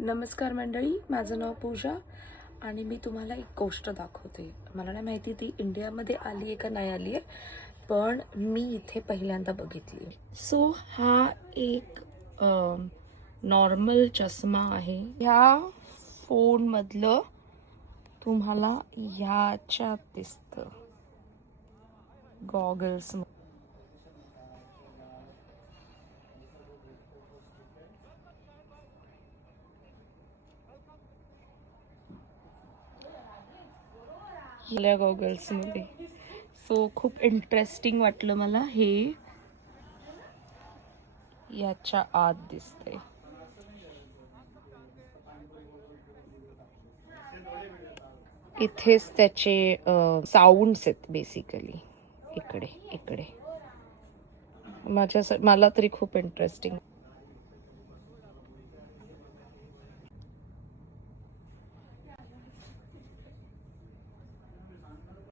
नमस्कार मंडळी, माझं नाव पूजा आणि मी तुम्हाला एक गोष्ट दाखवते. मला नाही माहिती ती इंडियामध्ये आली आहे का नाही आली आहे, पण मी इथे पहिल्यांदा बघितली. सो हा एक नॉर्मल चष्मा आहे. ह्या फोनमधलं तुम्हाला ह्याच्यात दिसतं गॉगल्स. ह्या गॉगल्समध्ये सो खूप इंटरेस्टिंग वाटलं मला. हे याच्या आत दिसते. इथेच त्याचे साऊंड्स आहेत बेसिकली. इकडे मला तरी खूप इंटरेस्टिंग.